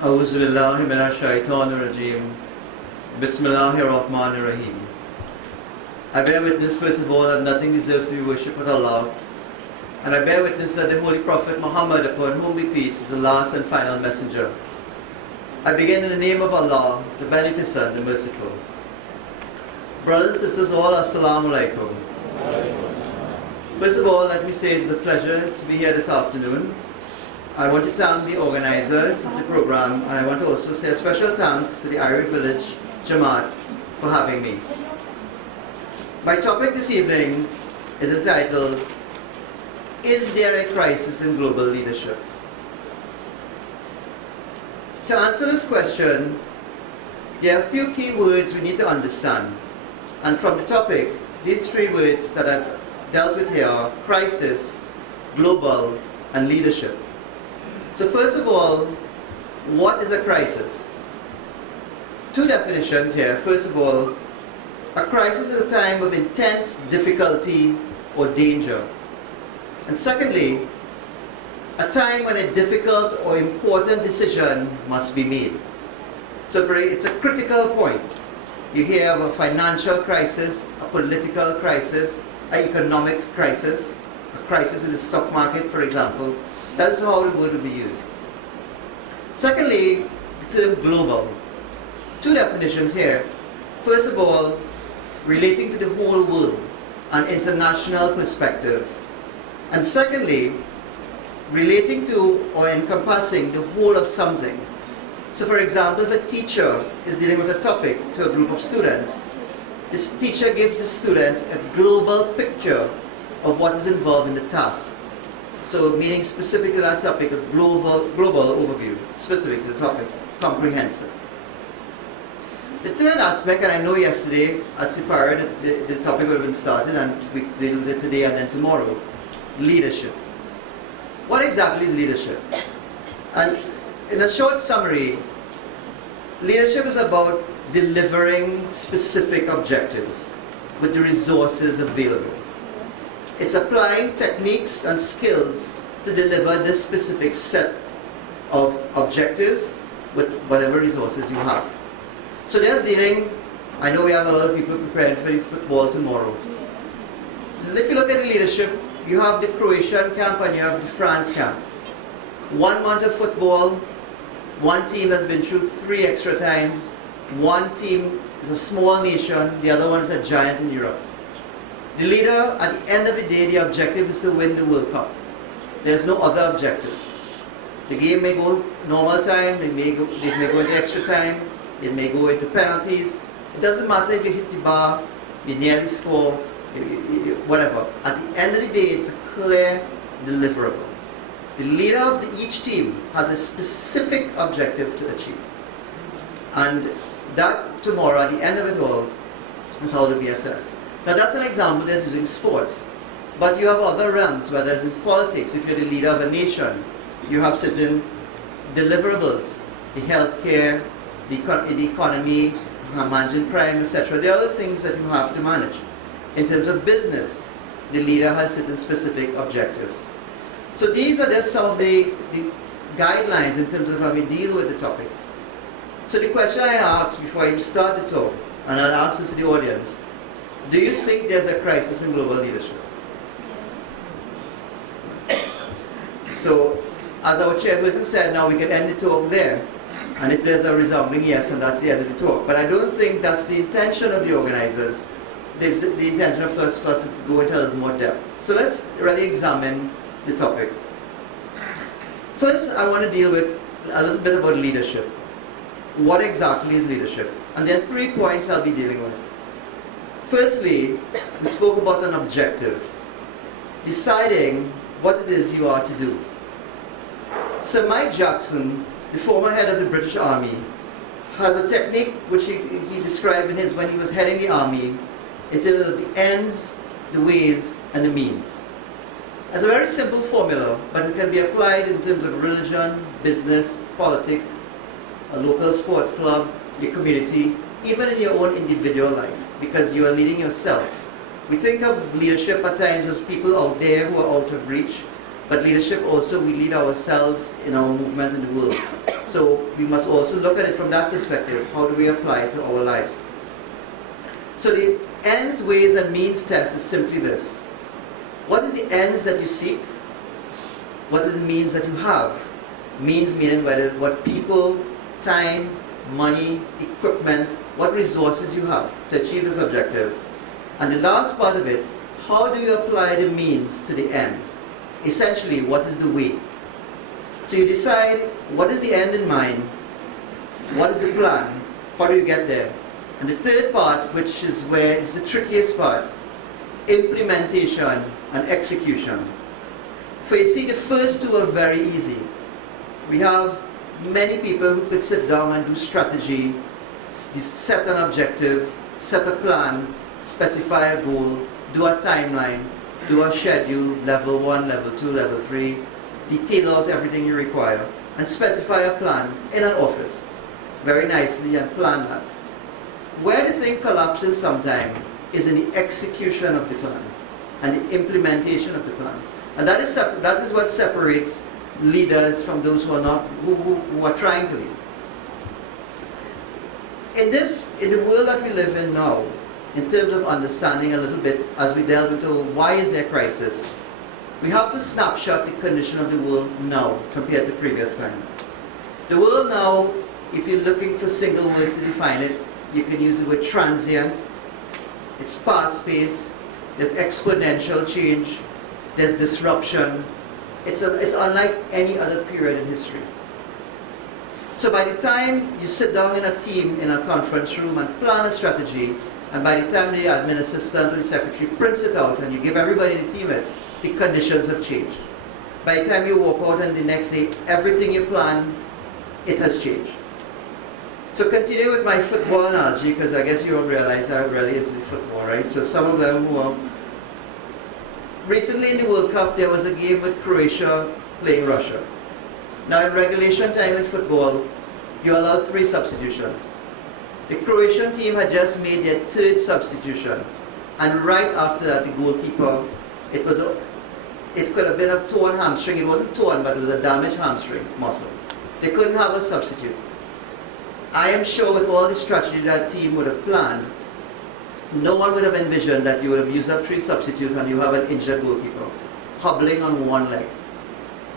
أعوذ بالله من الشيطان الرجيم. بسم الله الرحمن الرحيم. I bear witness first of all that nothing deserves to be worshipped but Allah, and I bear witness that the Holy Prophet Muhammad, upon whom be peace, is the last and final messenger. I begin in the name of Allah, the Beneficent, the Merciful. Brothers and sisters all, Assalamu alaikum. First of all, let me say it is a pleasure to be here this afternoon. I want to thank the organizers of the program, and I want to also say a special thanks to the Irish Village Jamaat for having me. My topic this evening is entitled, Is there a crisis in global leadership? To answer this question, there are a few key words we need to understand. And from the topic, these three words that I've dealt with here are crisis, global, and leadership. So first of all, what is a crisis? Two definitions here. First of all, a crisis is a time of intense difficulty or danger. And secondly, a time when a difficult or important decision must be made. So it's a critical point. You hear of a financial crisis, a political crisis, an economic crisis, a crisis in the stock market, for example. That's how the word will be used. Secondly, the term global. Two definitions here. First of all, relating to the whole world, an international perspective. And secondly, relating to or encompassing the whole of something. So for example, if a teacher is dealing with a topic to a group of students, this teacher gives the students a global picture of what is involved in the task. So meaning specific to that topic, a global overview, specific to the topic, comprehensive. The third aspect, and I know yesterday at Sipara the topic would have been started, and we did it today and then tomorrow, leadership. What exactly is leadership? And in a short summary, leadership is about delivering specific objectives with the resources available. It's applying techniques and skills to deliver this specific set of objectives with whatever resources you have. So there's dealing, I know we have a lot of people preparing for the football tomorrow. If you look at the leadership, you have the Croatian camp and you have the France camp. 1 month of football, one team has been through 3 extra times, one team is a small nation, the other one is a giant in Europe. The leader, at the end of the day, the objective is to win the World Cup. There's no other objective. The game may go normal time, they may go into extra time, it may go into penalties. It doesn't matter if you hit the bar, you nearly score, whatever. At the end of the day, it's a clear deliverable. The leader of each team has a specific objective to achieve. And that tomorrow, at the end of it all, is how to be assessed. Now that's an example that's using sports. But you have other realms, whether it's in politics, if you're the leader of a nation, you have certain deliverables, the healthcare, the economy, managing crime, etc. There are other things that you have to manage. In terms of business, the leader has certain specific objectives. So these are just some of the guidelines in terms of how we deal with the topic. So the question I asked before I start the talk, and I'll ask this to the audience, do you think there's a crisis in global leadership? So, as our chairperson said, now we can end the talk there. And if there's a resounding yes, and that's the end of the talk. But I don't think that's the intention of the organizers. There's the intention of us to go into a little more depth. So let's really examine the topic. First, I want to deal with a little bit about leadership. What exactly is leadership? And there are 3 points I'll be dealing with. Firstly, we spoke about an objective. Deciding what it is you are to do. Sir Mike Jackson, the former head of the British Army, has a technique which he described when he was heading the army in terms of the ends, the ways, and the means. It's a very simple formula, but it can be applied in terms of religion, business, politics, a local sports club, your community, even in your own individual life, because you are leading yourself. We think of leadership at times as people out there who are out of reach, but leadership also, we lead ourselves in our movement in the world. So we must also look at it from that perspective. How do we apply it to our lives? So the ends, ways, and means test is simply this. What is the ends that you seek? What are the means that you have? Means meaning what people, time, money, equipment, what resources you have to achieve this objective. And the last part of it, how do you apply the means to the end? Essentially, what is the way? So you decide what is the end in mind, what is the plan, how do you get there? And the third part, which is where it's the trickiest part, implementation and execution. For you see, the first two are very easy. We have many people who could sit down and do strategy, set an objective, set a plan, specify a goal, do a timeline, do a schedule, level 1, level 2, level 3, detail out everything you require, and specify a plan in an office very nicely and plan that. Where the thing collapses sometimes is in the execution of the plan and the implementation of the plan. And that is what separates leaders from those who are not, who are trying to lead. In the world that we live in now, in terms of understanding a little bit as we delve into why is there crisis, we have to snapshot the condition of the world now compared to previous time. The world now, if you're looking for single words to define it, you can use the word transient. It's fast-paced, there's exponential change, there's disruption. It's unlike any other period in history. So by the time you sit down in a team in a conference room and plan a strategy, and by the time the admin assistant or the secretary prints it out and you give everybody the team it, the conditions have changed. By the time you walk out and the next day, everything you plan, it has changed. So continue with my football analogy, because I guess you all realize I'm really into football, right? So some of them who are... Recently in the World Cup, there was a game with Croatia playing Russia. Now in regulation time in football, you allow 3 substitutions. The Croatian team had just made their 3rd substitution, and right after that, the goalkeeper, it could have been a torn hamstring. It wasn't torn, but it was a damaged hamstring muscle. They couldn't have a substitute. I am sure with all the strategy that team would have planned, no one would have envisioned that you would have used up 3 substitutes and you have an injured goalkeeper hobbling on one leg.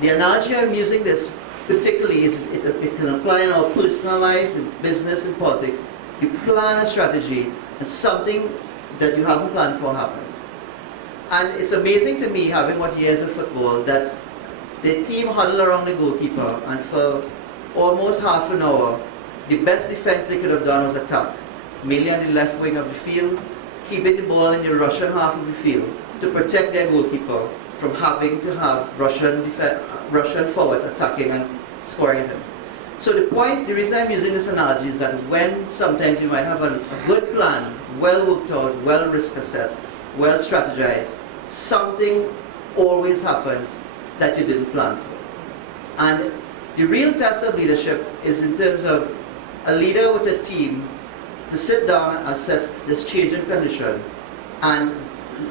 The analogy I'm using this particularly is it can apply in our personal lives, in business, in politics. You plan a strategy and something that you haven't planned for happens. And it's amazing to me, having watched years of football, that the team huddled around the goalkeeper and for almost half an hour, the best defense they could have done was attack, mainly on the left wing of the field, keeping the ball in the Russian half of the field to protect their goalkeeper from having to have Russian forwards attacking and scoring him. So the reason I'm using this analogy is that when sometimes you might have a good plan, well worked out, well risk assessed, well strategized, something always happens that you didn't plan for. And the real test of leadership is in terms of a leader with a team to sit down and assess this change in condition and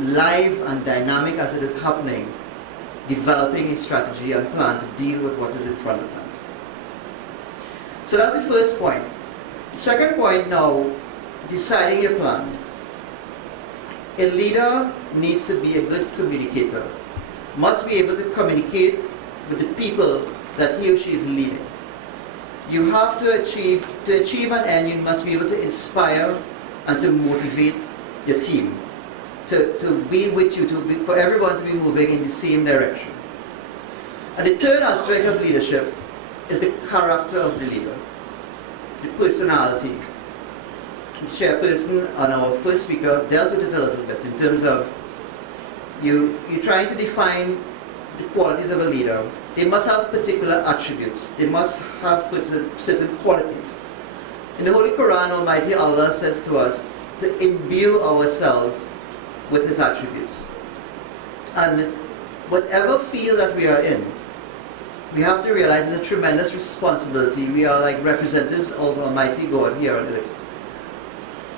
live and dynamic as it is happening, developing a strategy and plan to deal with what is in front of them. So that's the first point. The second point now, deciding your plan. A leader needs to be a good communicator, must be able to communicate with the people that he or she is leading. You have to achieve an end, you must be able to inspire and to motivate your team, to be with you, for everyone to be moving in the same direction. And the third aspect of leadership is the character of the leader, the personality. The chairperson and our first speaker dealt with it a little bit in terms of you're trying to define the qualities of a leader, they must have particular attributes. They must have certain qualities. In the Holy Quran, Almighty Allah says to us to imbue ourselves with His attributes. And whatever field that we are in, we have to realize it's a tremendous responsibility. We are like representatives of Almighty God here on earth.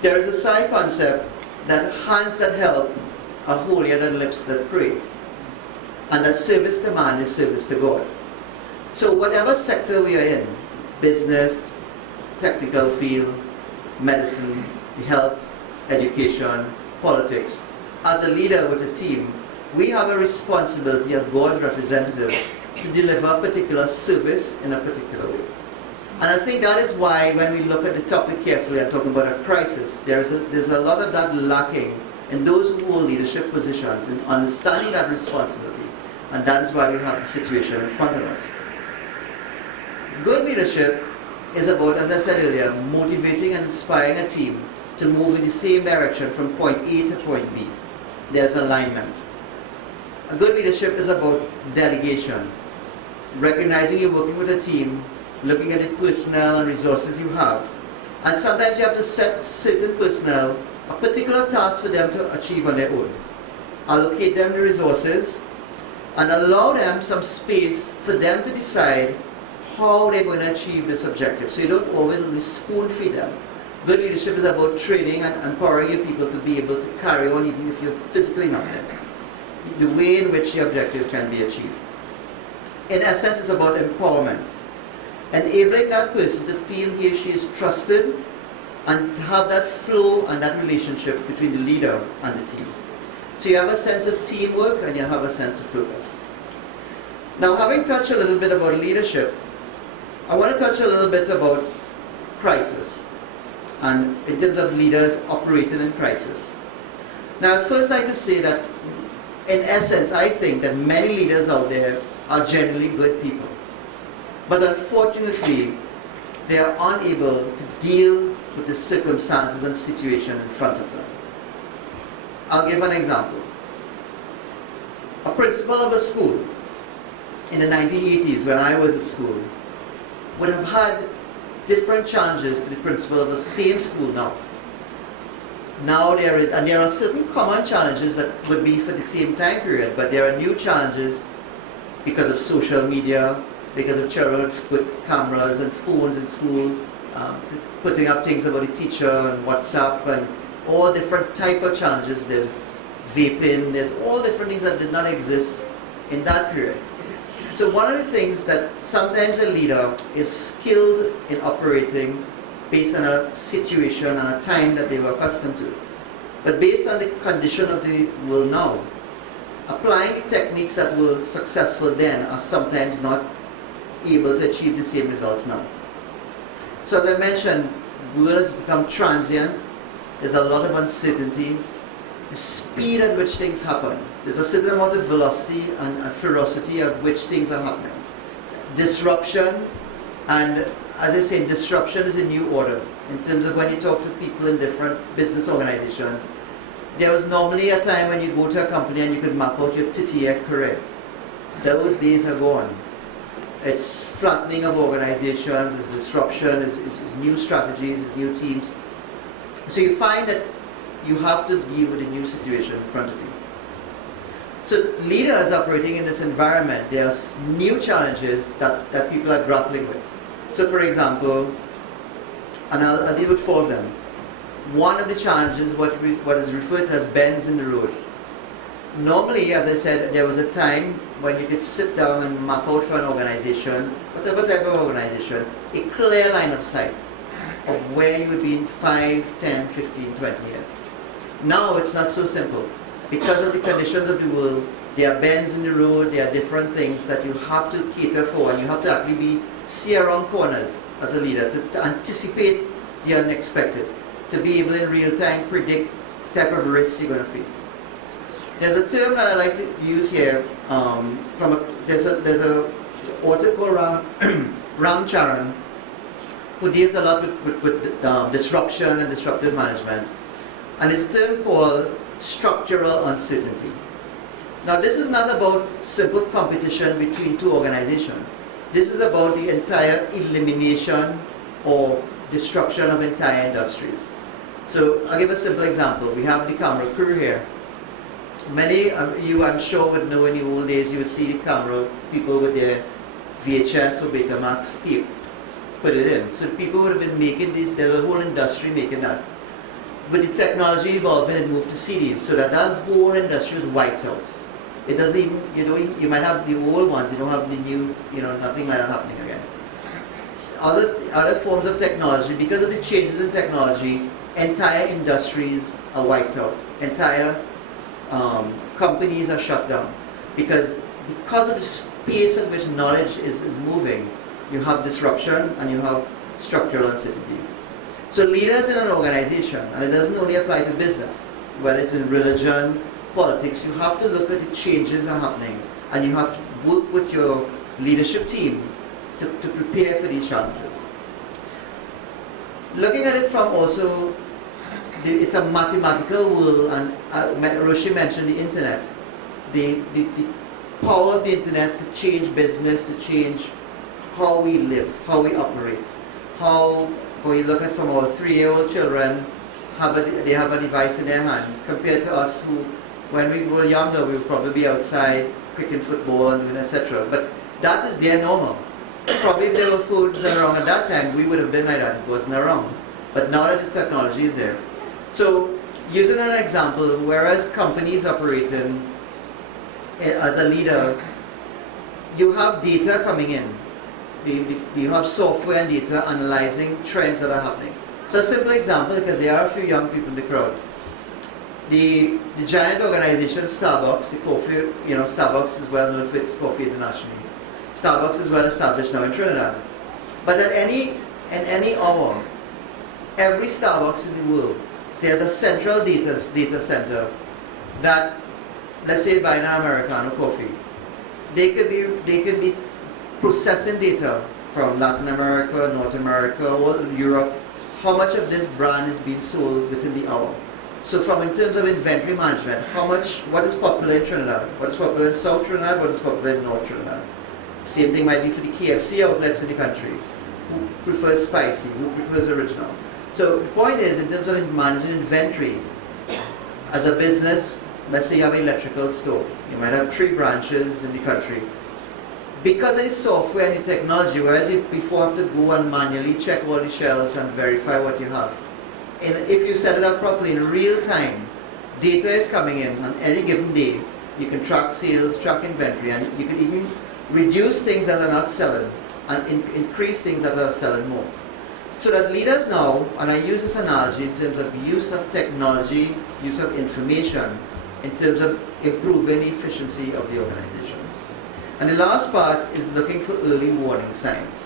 There is a Sai concept that hands that help are holier than lips that pray. And that service to man is service to God. So whatever sector we are in, business, technical field, medicine, health, education, politics, as a leader with a team, we have a responsibility as God's representative to deliver a particular service in a particular way. And I think that is why when we look at the topic carefully and talking about a crisis, there's a lot of that lacking in those who hold leadership positions in understanding that responsibility. And that is why we have the situation in front of us. Good leadership is about, as I said earlier, motivating and inspiring a team to move in the same direction from point A to point B. There's alignment. A good leadership is about delegation. Recognizing you're working with a team, looking at the personnel and resources you have. And sometimes you have to set certain personnel a particular task for them to achieve on their own. Allocate them the resources and allow them some space for them to decide how they're going to achieve this objective. So you don't always only spoon feed them. Good leadership is about training and empowering your people to be able to carry on even if you're physically not there. The way in which the objective can be achieved. In essence, it's about empowerment. Enabling that person to feel he or she is trusted and to have that flow and that relationship between the leader and the team. So you have a sense of teamwork and you have a sense of purpose. Now, having touched a little bit about leadership, I want to touch a little bit about crisis and in terms of leaders operating in crisis. Now, I'd first like to say that in essence, I think that many leaders out there are generally good people. But unfortunately, they are unable to deal with the circumstances and situation in front of them. I'll give an example. A principal of a school in the 1980s, when I was at school, would have had different challenges to the principal of the same school now. Now there are certain common challenges that would be for the same time period, but there are new challenges because of social media, because of children with cameras and phones in school, putting up things about the teacher and WhatsApp and all different type of challenges. There's vaping, there's all different things that did not exist in that period. So one of the things that sometimes a leader is skilled in operating based on a situation and a time that they were accustomed to. But based on the condition of the world now, applying the techniques that were successful then are sometimes not able to achieve the same results now. So as I mentioned, the world has become transient. There's a lot of uncertainty. The speed at which things happen. There's a certain amount of velocity and ferocity at which things are happening. Disruption, and as I say, disruption is a new order. In terms of when you talk to people in different business organizations, there was normally a time when you go to a company and you could map out your 30-year career. Those days are gone. It's flattening of organizations, it's disruption, it's new strategies, it's new teams. So you find that you have to deal with a new situation in front of you. So leaders operating in this environment, there are new challenges that people are grappling with. So for example, and I'll deal with 4 of them. One of the challenges is what is referred to as bends in the road. Normally, as I said, there was a time when you could sit down and map out for an organization, whatever type of organization, a clear line of sight of where you would be in 5, 10, 15, 20 years. Now it's not so simple. Because of the conditions of the world, there are bends in the road, there are different things that you have to cater for, and you have to actually see around corners as a leader to anticipate the unexpected, to be able in real time predict the type of risks you're going to face. There's a term that I like to use here. There's a author called Ram Charan, who deals a lot with disruption and disruptive management. And it's a term called structural uncertainty. Now this is not about simple competition between two organizations. This is about the entire elimination or destruction of entire industries. So I'll give a simple example. We have the camera crew here. Many of you, I'm sure, would know in the old days you would see the camera people with their VHS or Betamax tape, put it in. So people would have been making these, there's a whole industry making that. But the technology evolved and it moved to CDs, so that whole industry was wiped out. It doesn't even, you might have the old ones, you don't have the new, nothing like that happening again. Other forms of technology, because of the changes in technology, entire industries are wiped out. Entire companies are shut down. Because of the pace at which knowledge is moving, you have disruption and you have structural uncertainty. So leaders in an organization, and it doesn't only apply to business, whether it's in religion, politics, you have to look at the changes that are happening, and you have to work with your leadership team to prepare for these challenges. Looking at it from also, it's a mathematical world, and Roshi mentioned the internet. The power of the internet to change business, to change how we live, how we operate, how we look at from our 3-year-old children, they have a device in their hand, compared to us who, when we were younger, we would probably be outside kicking football and doing etc. But that is their normal. Probably if there were phones around at that time, we would have been like that. It wasn't around. But now that the technology is there. So, using an example, whereas companies operating as a leader, you have data coming in. You have software and data analyzing trends that are happening. So a simple example, because there are a few young people in the crowd. The giant organization Starbucks, the coffee, Starbucks is well known for its coffee internationally. Starbucks is well established now in Trinidad. But at any hour, every Starbucks in the world, there's a central data center that, let's say, buying an Americano coffee, they could be processing data from Latin America, North America, or Europe, how much of this brand is being sold within the hour. So in terms of inventory management, what is popular in Trinidad, what is popular in South Trinidad, what is popular in North Trinidad. Same thing might be for the KFC outlets in the country. Who prefers spicy, who prefers original. So the point is, in terms of managing inventory, as a business, let's say you have an electrical store. You might have 3 branches in the country. Because of the software and the technology, whereas you before have to go and manually check all the shelves and verify what you have. And if you set it up properly in real time, data is coming in on any given day. You can track sales, track inventory, and you can even reduce things that are not selling and increase things that are selling more. So that leaders now, and I use this analogy in terms of use of technology, use of information, in terms of improving the efficiency of the organization. And the last part is looking for early warning signs.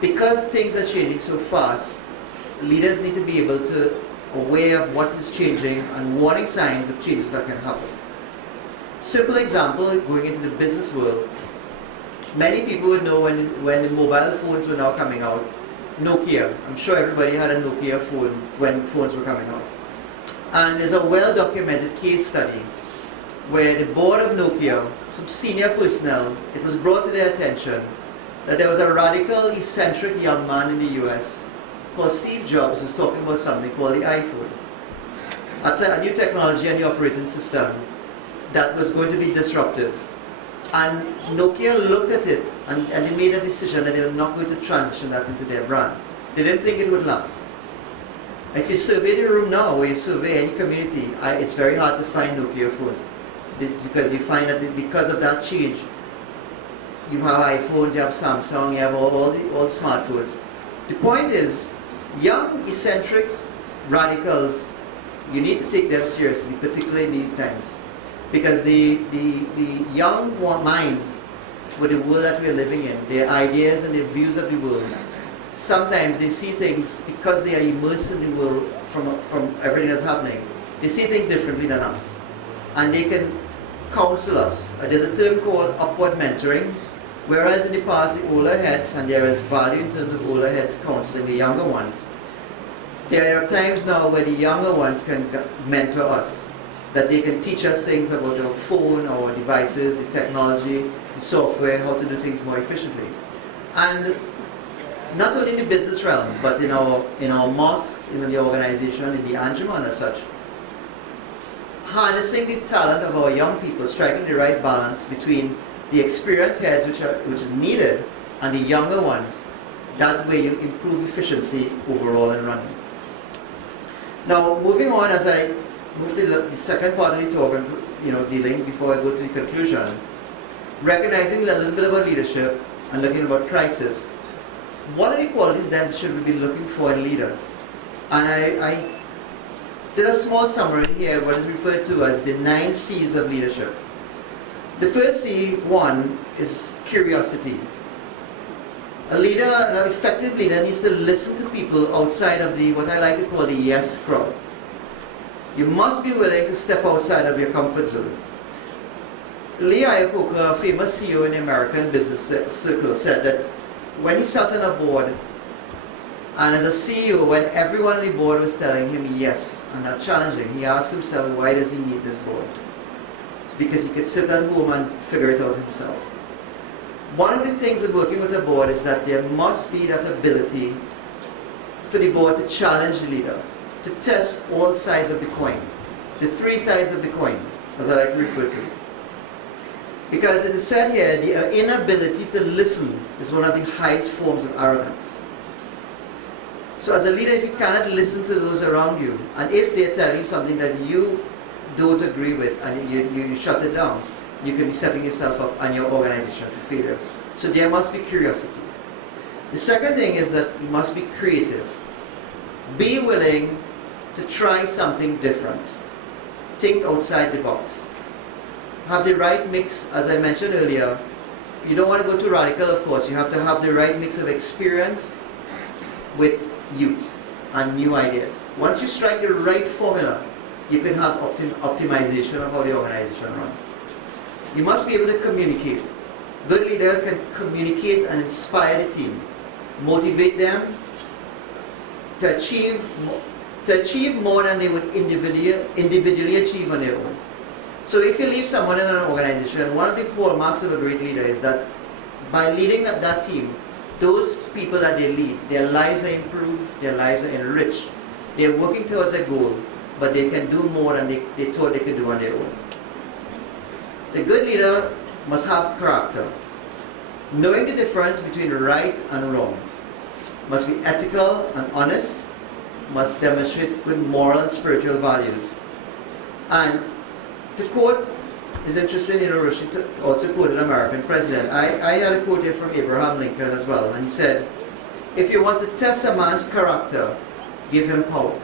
Because things are changing so fast, leaders need to be able to aware of what is changing and warning signs of changes that can happen. Simple example, going into the business world, many people would know when the mobile phones were now coming out, Nokia. I'm sure everybody had a Nokia phone when phones were coming out. And there's a well-documented case study where the board of Nokia, some senior personnel, it was brought to their attention that there was a radical, eccentric young man in the US called Steve Jobs who was talking about something called the iPhone. A new technology and the operating system that was going to be disruptive. And Nokia looked at it and they made a decision that they were not going to transition that into their brand. They didn't think it would last. If you survey the room now, or you survey any community, it's very hard to find Nokia phones. Because you find that because of that change, you have iPhones, you have Samsung, you have all smartphones. The point is, young, eccentric radicals, you need to take them seriously, particularly in these times. Because the young minds with the world that we're living in, their ideas and their views of the world, sometimes they see things, because they are immersed in the world from everything that's happening, they see things differently than us. And they can counsel us. There's a term called upward mentoring, whereas in the past the older heads, and there is value in terms of older heads counseling the younger ones, there are times now where the younger ones can mentor us. that they can teach us things about our phone, our devices, the technology, the software, how to do things more efficiently. And not only in the business realm, but in our mosque, in the organization, in the Anjuman and such. Harnessing the talent of our young people, striking the right balance between the experienced heads which is needed and the younger ones. That way you improve efficiency overall in running. Now moving on, as I move to the second part of the talk and dealing before I go to the conclusion, recognizing a little bit about leadership and looking about crisis. What are the qualities then should we be looking for in leaders? And I did a small summary here, what is referred to as the 9 C's of leadership. The first C, one, is curiosity. A leader, an effective leader, needs to listen to people outside of what I like to call the yes crowd. You must be willing to step outside of your comfort zone. Lee Iacocca, a famous CEO in the American business circle, said that when he sat on a board, and as a CEO, when everyone on the board was telling him yes and not challenging, he asked himself, why does he need this board? Because he could sit at home and figure it out himself. One of the things of working with a board is that there must be that ability for the board to challenge the leader, to test all sides of the coin, the 3 sides of the coin, as I like to refer to. Because it is said here, the inability to listen is one of the highest forms of arrogance. So as a leader, if you cannot listen to those around you, and if they're telling you something that you don't agree with and you shut it down, you can be setting yourself up and your organization for failure. So there must be curiosity. The second thing is that you must be creative. Be willing to try something different. Think outside the box. Have the right mix, as I mentioned earlier. You don't want to go too radical, of course. You have to have the right mix of experience with youth and new ideas. Once you strike the right formula, you can have optimization of how the organization runs. You must be able to communicate. Good leader can communicate and inspire the team, motivate them to achieve more than they would individually achieve on their own. So if you leave someone in an organization, one of the hallmarks of a great leader is that by leading that team, those people that they lead, their lives are improved, their lives are enriched. They're working towards a goal, but they can do more than they thought they could do on their own. The good leader must have character. Knowing the difference between right and wrong. Must be ethical and honest. Must demonstrate good moral and spiritual values. And to quote, is interesting, Rushdie also quoted an American president. I had a quote here from Abraham Lincoln as well, and he said, if you want to test a man's character, give him power.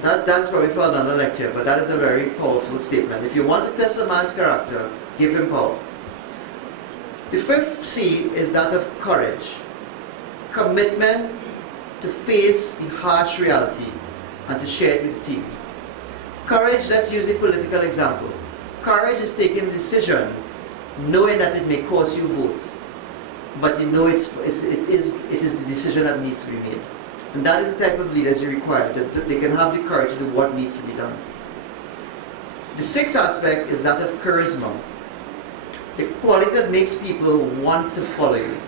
That's probably for another lecture, but that is a very powerful statement. If you want to test a man's character, give him power. The 5th C is that of courage. Commitment to face the harsh reality and to share it with the team. Courage, let's use a political example. Courage is taking a decision knowing that it may cost you votes, but you know it is the decision that needs to be made. And that is the type of leaders you require, that they can have the courage to do what needs to be done. The 6th aspect is that of charisma. The quality that makes people want to follow you.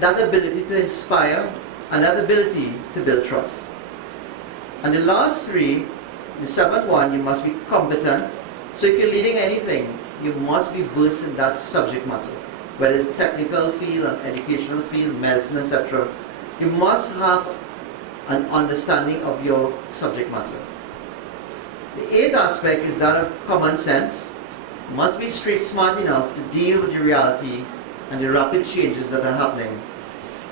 That ability to inspire and that ability to build trust. And the last 3, the 7th one, you must be competent. So if you're leading anything, you must be versed in that subject matter. Whether it's technical field, an educational field, medicine, etc. You must have an understanding of your subject matter. The 8th aspect is that of common sense. You must be street smart enough to deal with the reality and the rapid changes that are happening.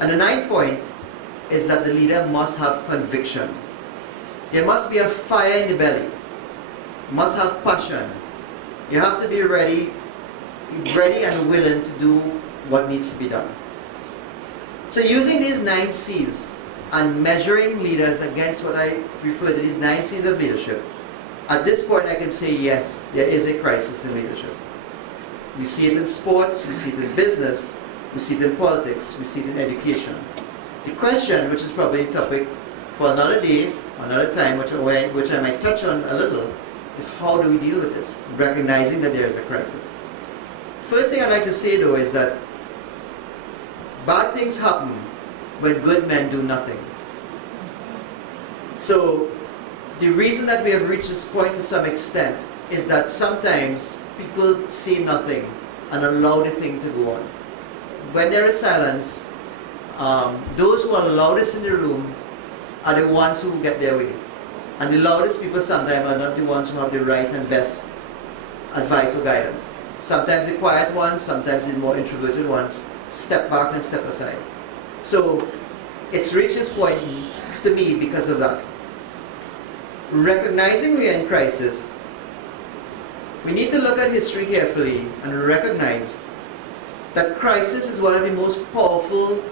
And the 9th point is that the leader must have conviction. There must be a fire in the belly. You must have passion. You have to be ready and willing to do what needs to be done. So using these 9 C's and measuring leaders against what I refer to these 9 C's of leadership, at this point I can say yes, there is a crisis in leadership. We see it in sports, we see it in business, we see it in politics, we see it in education. The question, which is probably a topic for another day, Another time, which I might touch on a little, is how do we deal with this, recognizing that there is a crisis. First thing I'd like to say though is that bad things happen when good men do nothing. So the reason that we have reached this point to some extent is that sometimes people say nothing and allow the thing to go on. When there is silence, those who are loudest in the room are the ones who get their way. And the loudest people sometimes are not the ones who have the right and best advice or guidance. Sometimes the quiet ones, sometimes the more introverted ones, step back and step aside. So it's reached this point to me because of that. Recognizing we are in crisis, we need to look at history carefully and recognize that crisis is one of the most powerful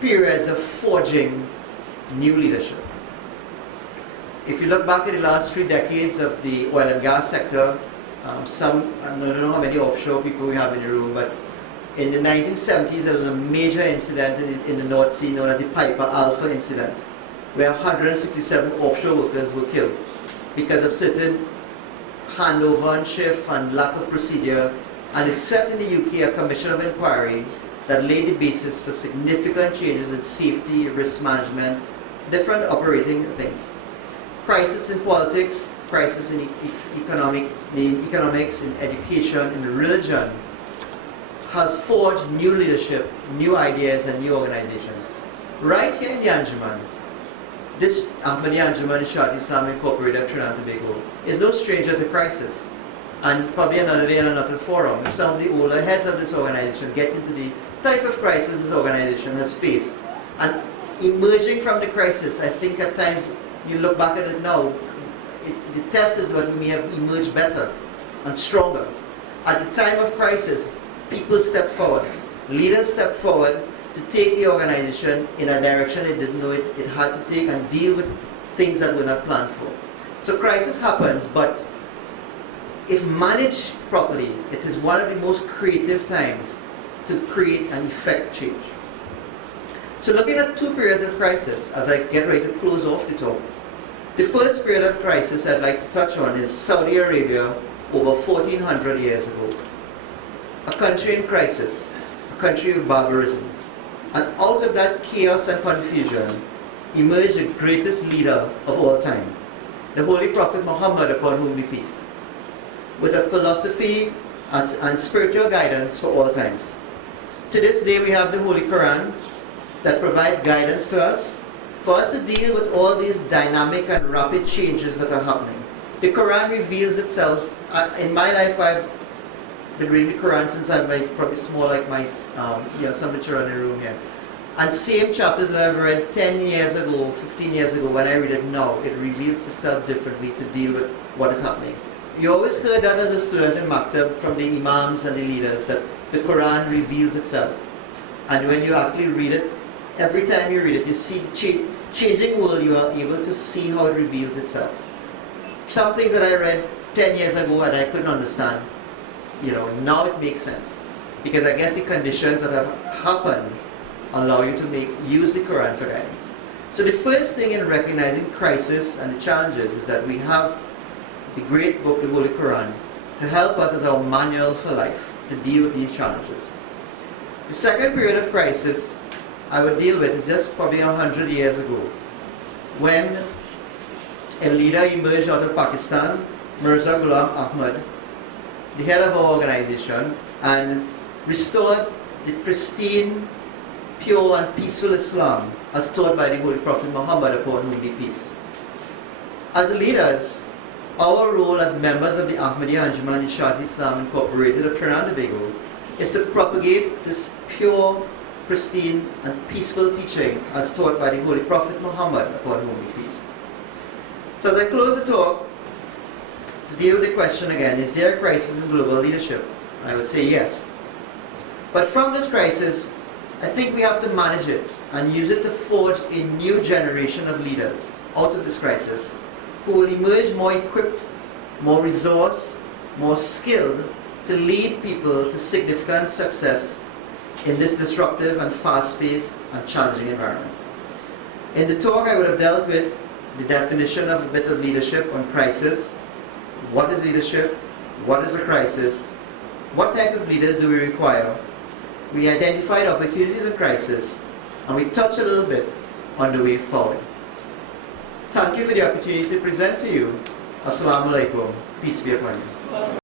periods of forging new leadership. If you look back at the last 3 decades of the oil and gas sector, I don't know how many offshore people we have in the room, but in the 1970s there was a major incident in the North Sea known as the Piper Alpha incident, where 167 offshore workers were killed because of certain handover on shift and lack of procedure, and it set in the UK a commission of inquiry that laid the basis for significant changes in safety, risk management, different operating things. Crisis in politics, crisis in economics, in education, in religion, have forged new leadership, new ideas, and new organization. Right here in the Anjuman, this Ahmadi Anjuman Ishaq Islam Incorporated of Trinidad and Tobago is no stranger to crisis. And probably another day in another forum, if some of the older heads of this organization get into the type of crisis this organization has faced, and emerging from the crisis, I think at times you look back at it now, the test is that we may have emerged better and stronger. At the time of crisis, people step forward, leaders step forward to take the organization in a direction it didn't know it had to take and deal with things that were not planned for. So crisis happens, but if managed properly, it is one of the most creative times to create and effect change. So looking at 2 periods of crisis, as I get ready to close off the talk, the first period of crisis I'd like to touch on is Saudi Arabia over 1400 years ago. A country in crisis, a country of barbarism. And out of that chaos and confusion emerged the greatest leader of all time, the Holy Prophet Muhammad, upon whom be peace, with a philosophy and spiritual guidance for all times. To this day we have the Holy Quran that provides guidance to us, for us to deal with all these dynamic and rapid changes that are happening. The Quran reveals itself. In my life, I've been reading the Quran since I'm probably small, like my some children in the room here. And same chapters that I've read 10 years ago, 15 years ago, when I read it now, it reveals itself differently to deal with what is happening. You always heard that as a student in Maktab from the Imams and the leaders, that the Quran reveals itself. And when you actually read it, every time you read it, you see the changing world, you are able to see how it reveals itself. Some things that I read 10 years ago and I couldn't understand, now it makes sense. Because I guess the conditions that have happened allow you to use the Quran for guidance. So the first thing in recognizing crisis and the challenges is that we have the great book, the Holy Quran, to help us as our manual for life to deal with these challenges. The second period of crisis I would deal with is just probably 100 years ago, when a leader emerged out of Pakistan, Mirza Ghulam Ahmad, the head of our organization, and restored the pristine, pure and peaceful Islam as taught by the Holy Prophet Muhammad, upon whom be peace. As leaders, our role as members of the Ahmadi Anjuman Ishaq Islam Incorporated of Trinidad and Tobago is to propagate this pure, pristine and peaceful teaching as taught by the Holy Prophet Muhammad, upon whom be peace. So as I close the talk, to deal with the question again, is there a crisis in global leadership? I would say yes. But from this crisis, I think we have to manage it and use it to forge a new generation of leaders out of this crisis who will emerge more equipped, more resourced, more skilled to lead people to significant success in this disruptive and fast-paced and challenging environment. In the talk, I would have dealt with the definition of a bit of leadership on crisis. What is leadership? What is a crisis? What type of leaders do we require? We identified opportunities in crisis, and we touched a little bit on the way forward. Thank you for the opportunity to present to you. Assalamu alaikum. Peace be upon you.